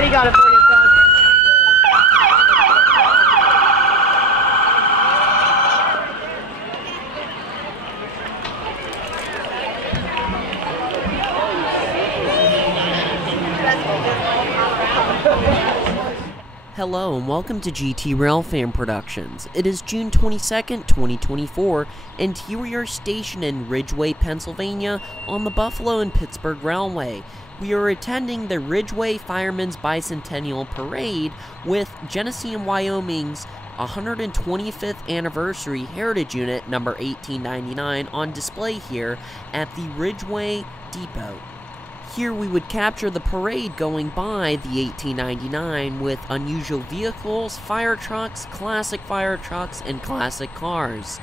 Daddy got it for you, son. Hello and welcome to GT Rail Fan Productions. It is June 22nd, 2024, and here we are stationed in Ridgway, Pennsylvania on the Buffalo and Pittsburgh Railway. We are attending the Ridgway Firemens Bicentennial Parade with Genesee Wyoming's 125th Anniversary Heritage Unit number 1899 on display here at the Ridgway Depot. Here we would capture the parade going by the 1899 with unusual vehicles, fire trucks, and classic cars.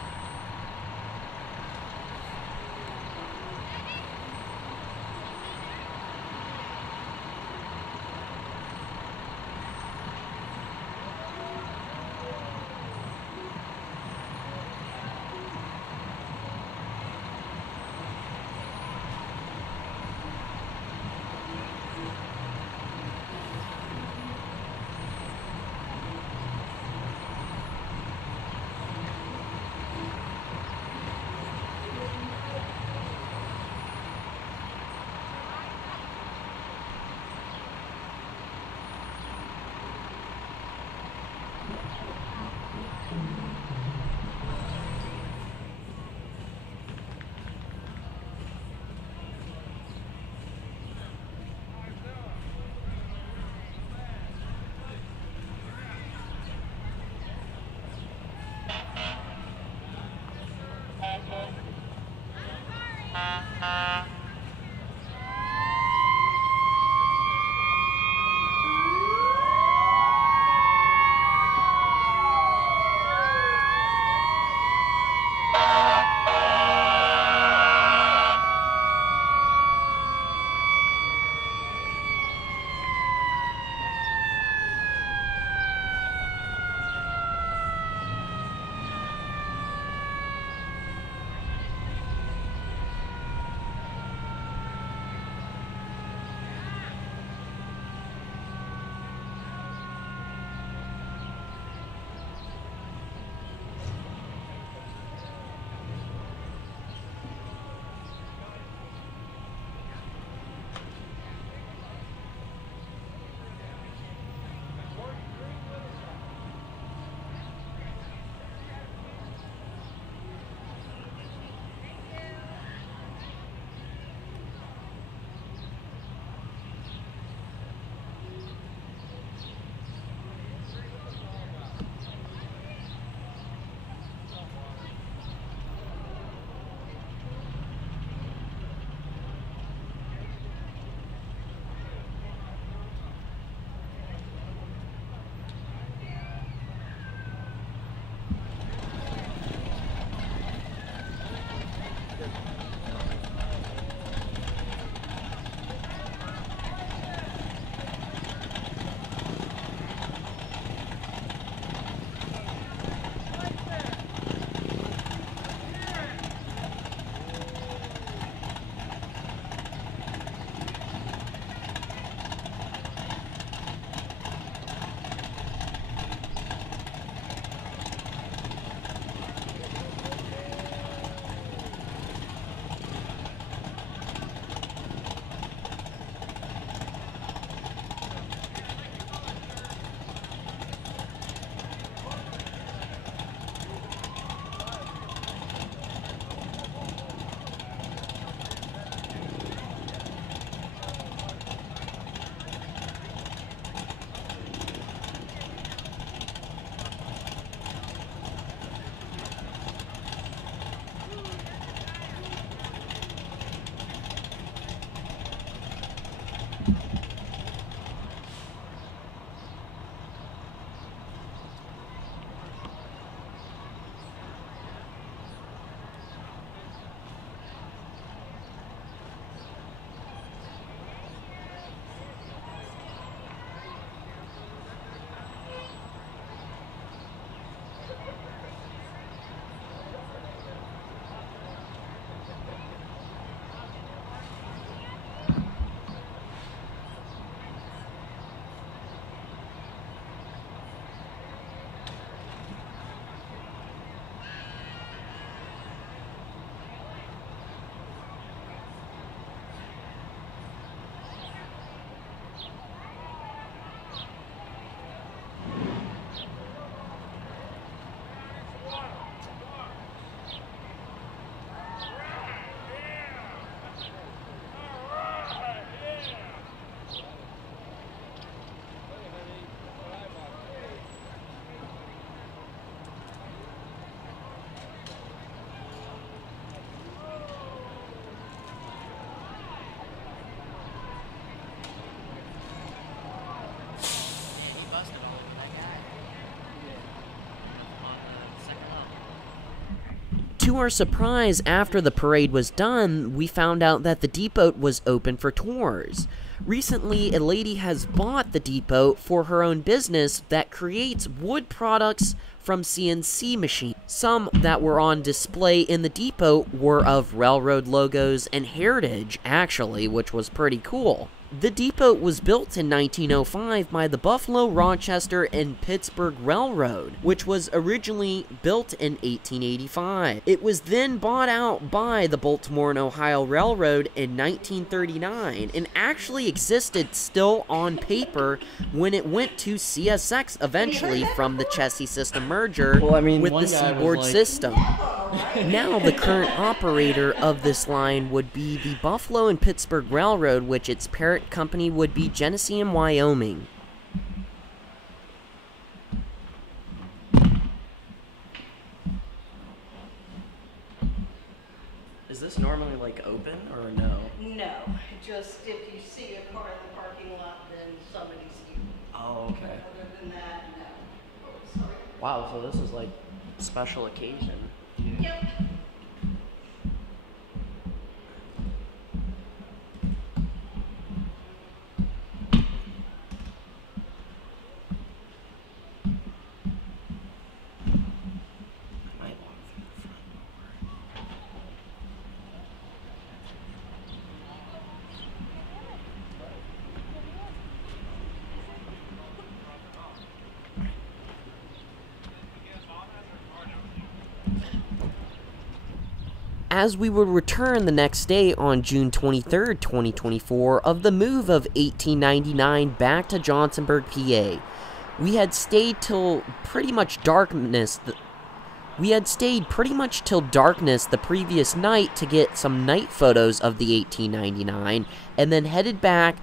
To our surprise, after the parade was done, we found out that the depot was open for tours. Recently, a lady has bought the depot for her own business that creates wood products from CNC machines. Some that were on display in the depot were of railroad logos and heritage, actually, which was pretty cool. The depot was built in 1905 by the Buffalo Rochester and Pittsburgh Railroad, which was originally built in 1885. It was then bought out by the Baltimore Ohio Railroad in 1939 and actually existed still on paper when it went to CSX eventually from the chassis system merger with the Seaboard system. Now the current operator of this line would be the Buffalo and Pittsburgh Railroad, which its parent company would be Genesee Wyoming. Is this normally like open or no? No, just if you see a car in the parking lot, then somebody's here. Oh, okay. Other than that, no. Oh, sorry. Wow, so this is like special occasion. Yep. As we would return the next day on June 23rd, 2024, of the move of 1899 back to Johnsonburg, PA. We had stayed till pretty much darkness. We had stayed pretty much till darkness the previous night to get some night photos of the 1899, and then headed back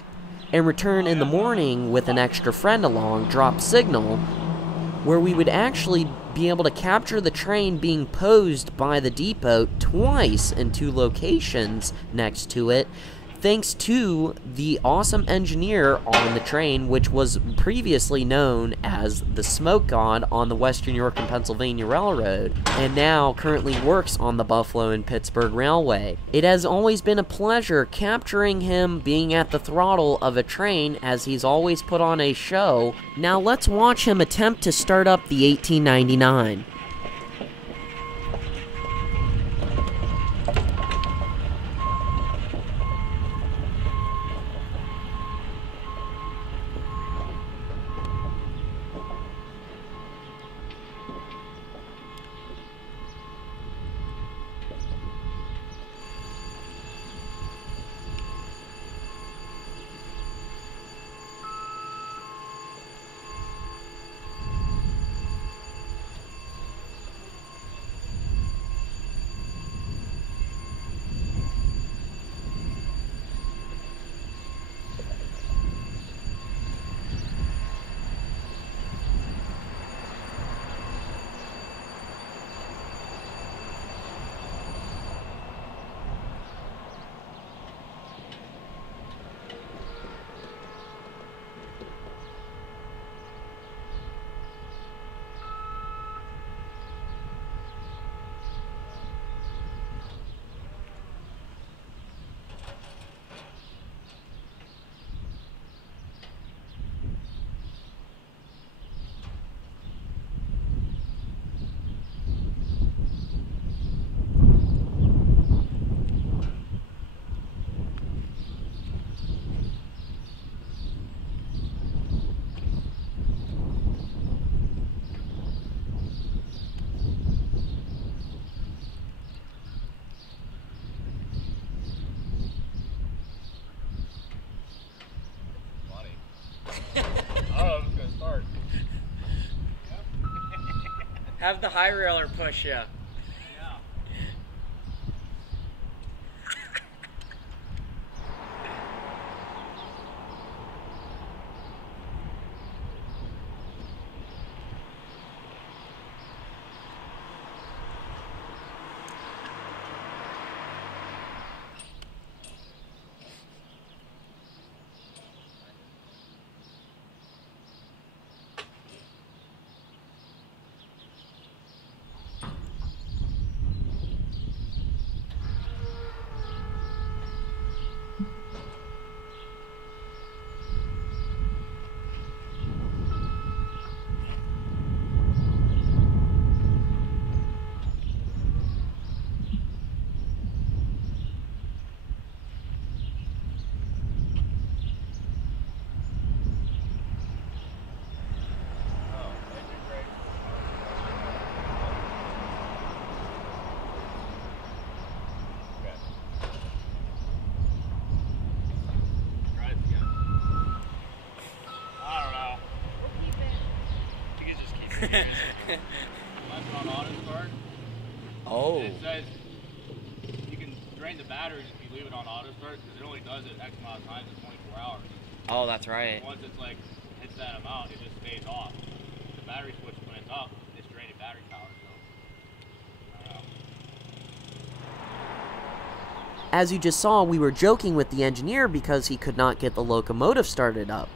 and return in the morning with an extra friend along, drop signal, where we would actually be able to capture the train being posed by the depot twice in 2 locations next to it, thanks to the awesome engineer on the train, which was previously known as the Smoke God on the Western York and Pennsylvania Railroad, and now currently works on the Buffalo and Pittsburgh Railway. It has always been a pleasure capturing him being at the throttle of a train, as he's always put on a show. Now let's watch him attempt to start up the 1899. Have the high railer push you. Left on auto start. Oh. And it says you can drain the batteries if you leave it on auto start because it only does it X amount of times in 24 hours. Oh, that's right. Once it's like hits that amount, it just stays off. The battery switch when it's up, it's draining battery power. So I don't know. As you just saw, we were joking with the engineer because he could not get the locomotive started up.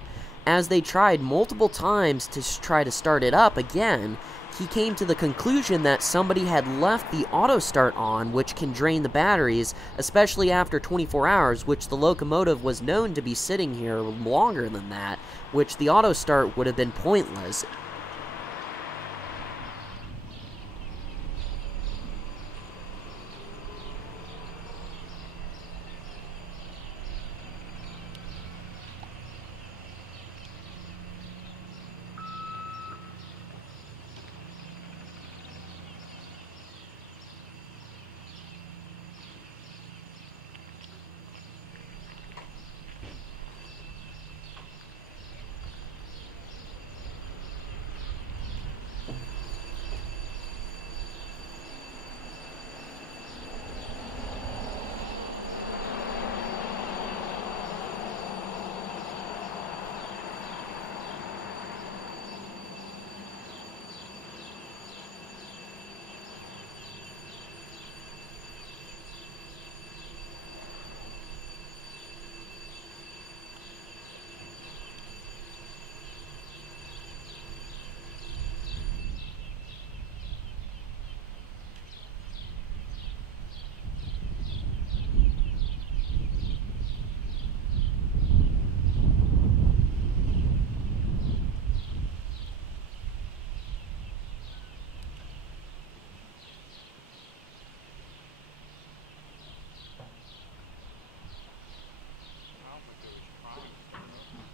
As they tried multiple times to try to start it up again, he came to the conclusion that somebody had left the auto start on, which can drain the batteries, especially after 24 hours, which the locomotive was known to be sitting here longer than that, which the auto start would have been pointless.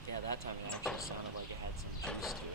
Yeah, that time it actually sounded like it had some juice to it.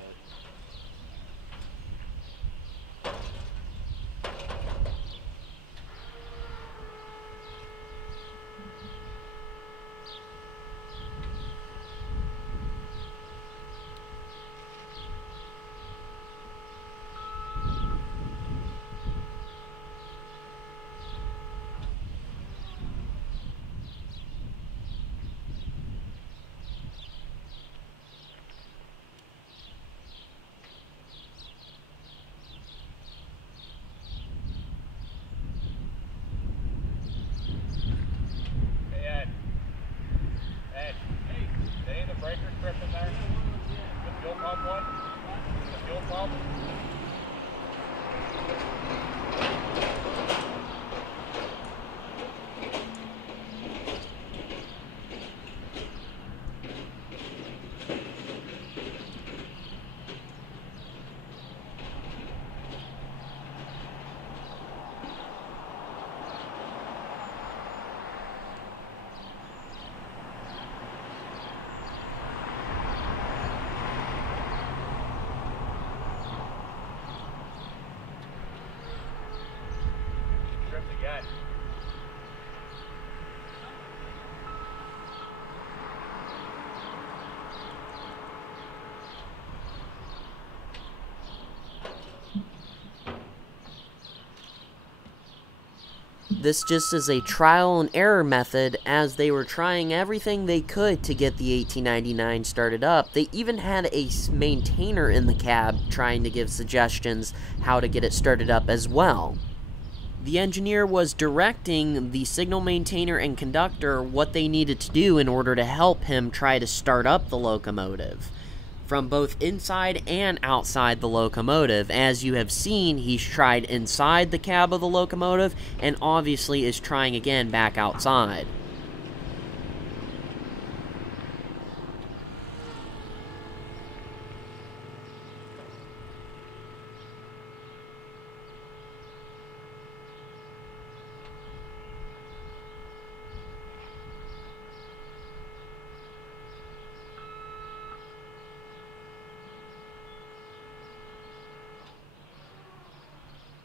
Again. This just is a trial and error method, as they were trying everything they could to get the 1899 started up. They even had a maintainer in the cab trying to give suggestions how to get it started up as well. The engineer was directing the signal maintainer and conductor what they needed to do in order to help him try to start up the locomotive, from both inside and outside the locomotive. As you have seen, he's tried inside the cab of the locomotive and obviously is trying again back outside.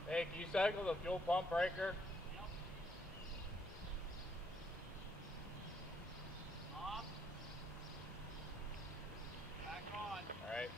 Hey, can you cycle the fuel pump breaker? Yep. Off. Back on. All right.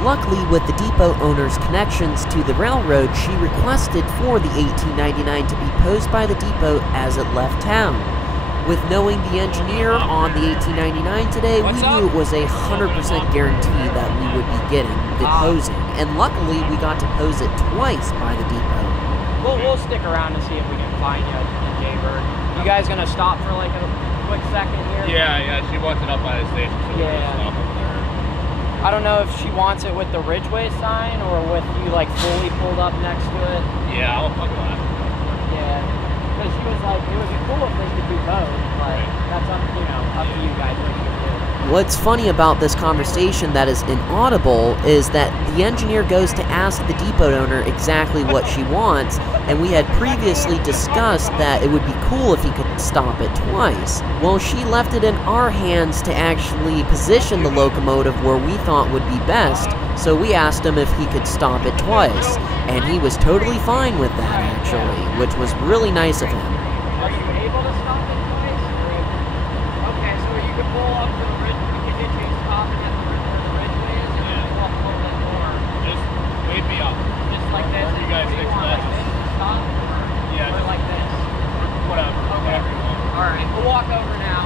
Luckily, with the depot owner's connections to the railroad, she requested for the 1899 to be posed by the depot as it left town. With knowing the engineer on the 1899 today, we knew it was a 100% guarantee that we would be getting the posing, and luckily we got to pose it twice by the depot. We'll stick around and see if we can find you in Jaybird. You guys gonna stop for like a quick second here? Yeah, she wants it up by the station, so we're gonna stop over there. I don't know if she wants it with the Ridgway sign or with you like fully pulled up next to it. Yeah, I'll go ask her. Yeah, because she was like, it would be cool if they could do both, but that's up, up to you guys what you do. What's funny about this conversation that is inaudible is that the engineer goes to ask the depot owner exactly what she wants, and we had previously discussed that it would be cool if he could stop it twice. Well, she left it in our hands to actually position the locomotive where we thought would be best, so we asked him if he could stop it twice, and he was totally fine with that actually, which was really nice of him. Are you able to stop it twice? Okay, so you could pull up to the Ridgway, you could just stop it at where the Ridgway is, and then pull up a little bit more. Just wave me up. Just like this? Where you guys Do you want like this to stop? Yeah, or like this? Whatever. Okay. Whatever you want. Alright, we'll walk over now.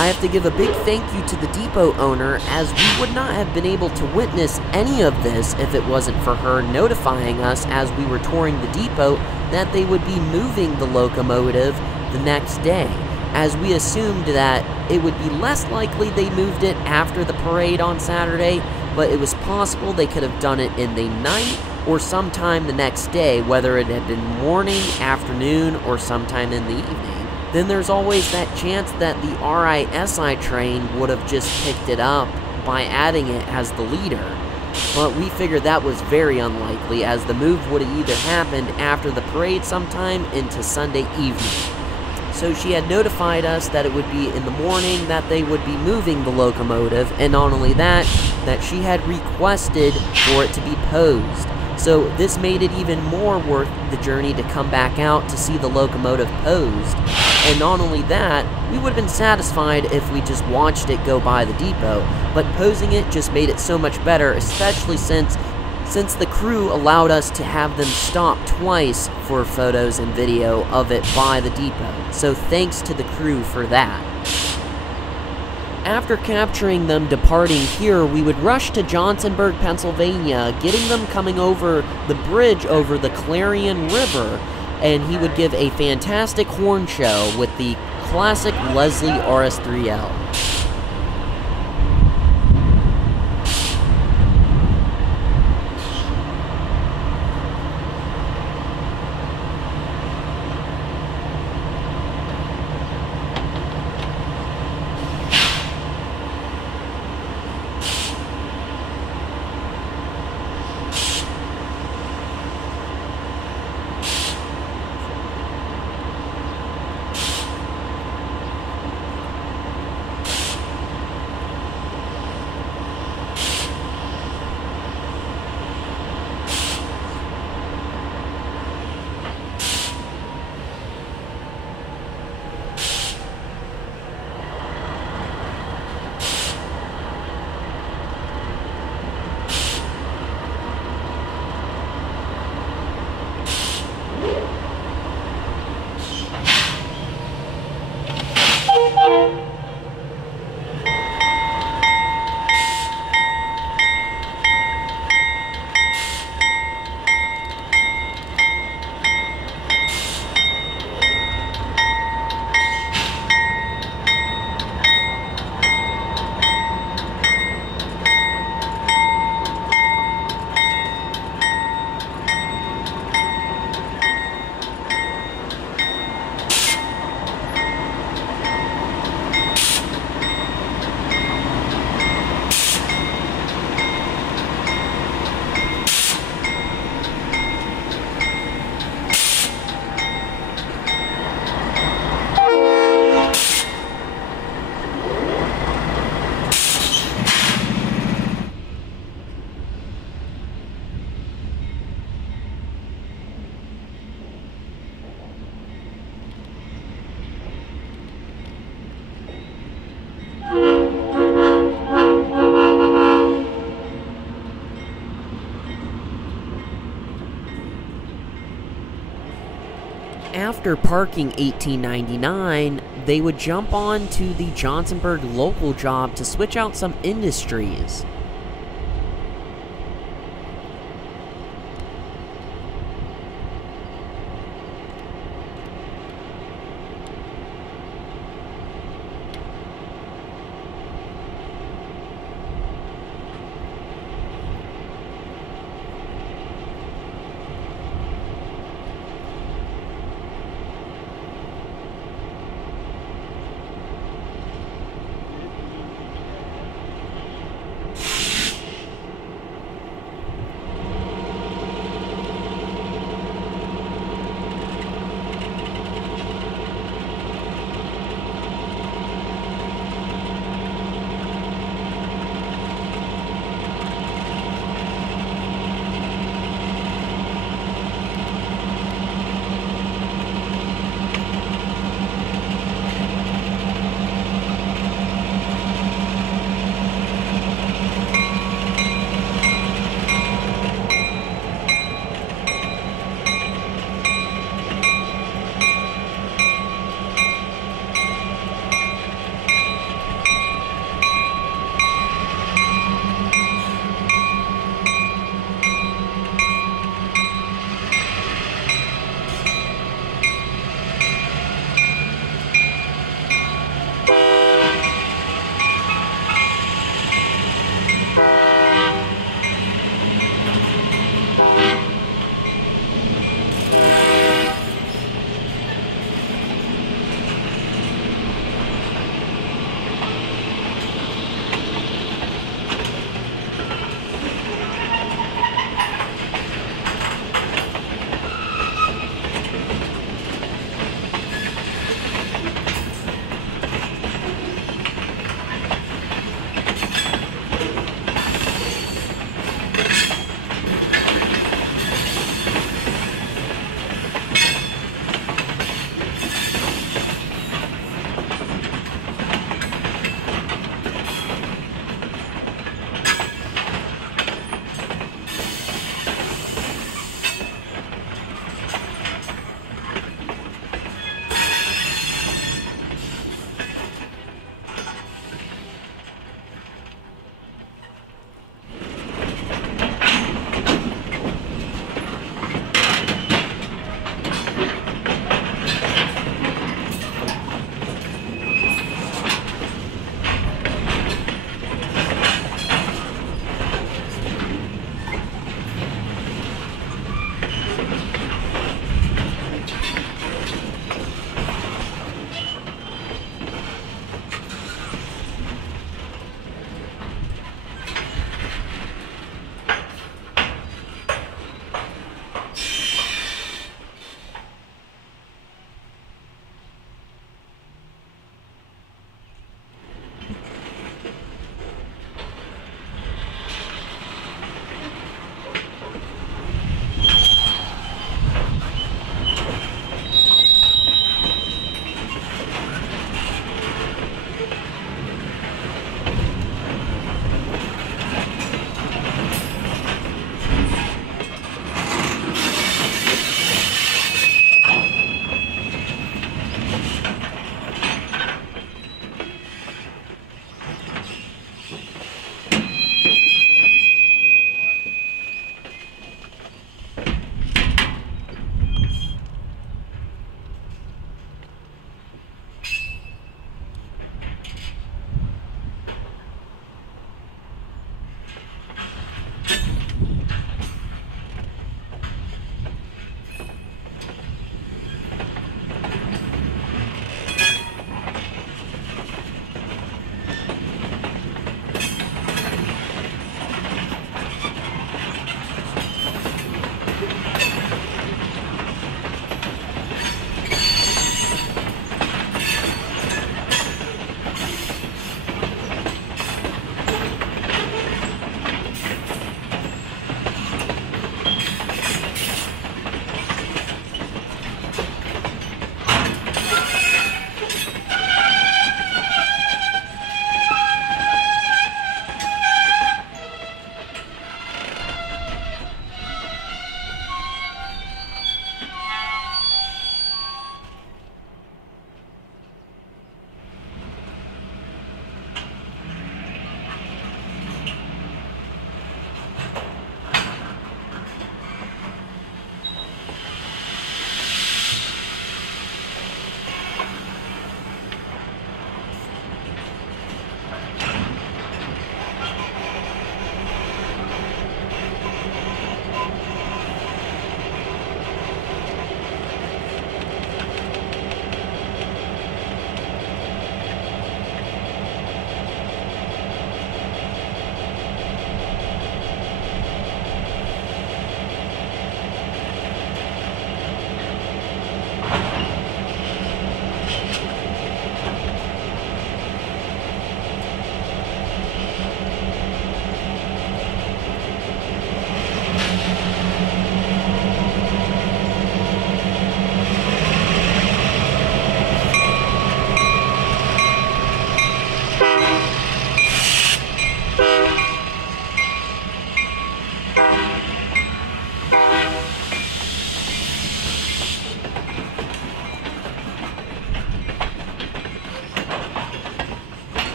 I have to give a big thank you to the depot owner, as we would not have been able to witness any of this if it wasn't for her notifying us as we were touring the depot that they would be moving the locomotive the next day, as we assumed that it would be less likely they moved it after the parade on Saturday, but it was possible they could have done it in the night or sometime the next day, whether it had been morning, afternoon, or sometime in the evening. Then there's always that chance that the RISI train would have just picked it up by adding it as the leader. But we figured that was very unlikely, as the move would have either happened after the parade sometime into Sunday evening. So she had notified us that it would be in the morning that they would be moving the locomotive, and not only that, that she had requested for it to be posed. So this made it even more worth the journey to come back out to see the locomotive posed. And not only that, we would have been satisfied if we just watched it go by the depot, but posing it just made it so much better, especially since the crew allowed us to have them stop twice for photos and video of it by the depot. So thanks to the crew for that. After capturing them departing here, we would rush to Johnsonburg, Pennsylvania, getting them coming over the bridge over the Clarion River, and he would give a fantastic horn show with the classic Leslie RS3L. After parking $18.99, they would jump on to the Johnsonburg local job to switch out some industries.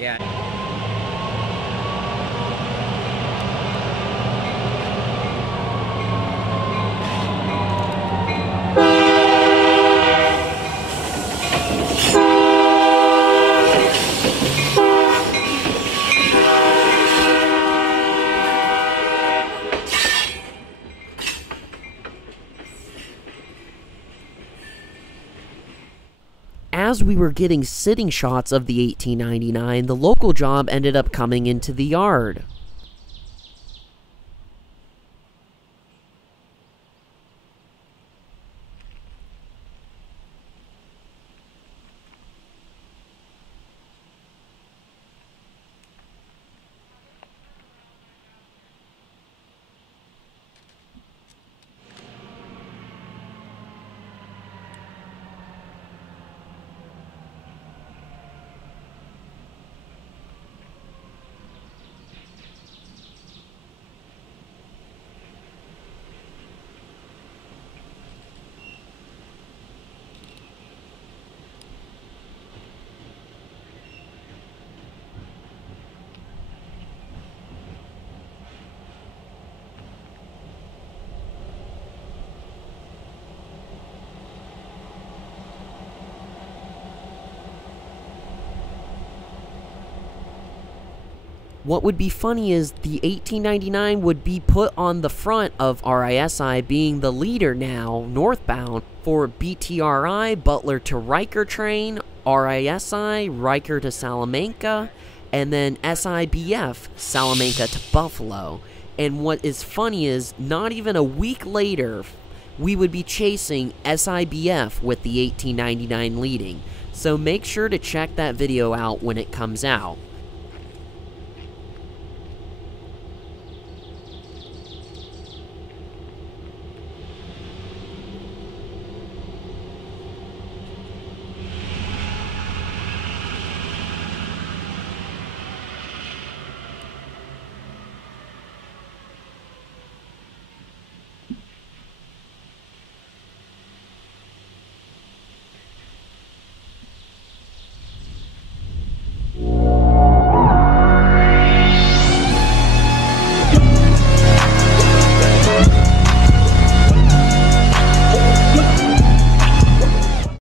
Yeah. As we were getting sitting shots of the 1899, the local job ended up coming into the yard. What would be funny is the 1899 would be put on the front of RISI, being the leader now, northbound, for BTRI, Butler to Riker train, RISI, Riker to Salamanca, and then SIBF, Salamanca to Buffalo. And what is funny is, not even a week later, we would be chasing SIBF with the 1899 leading. So make sure to check that video out when it comes out.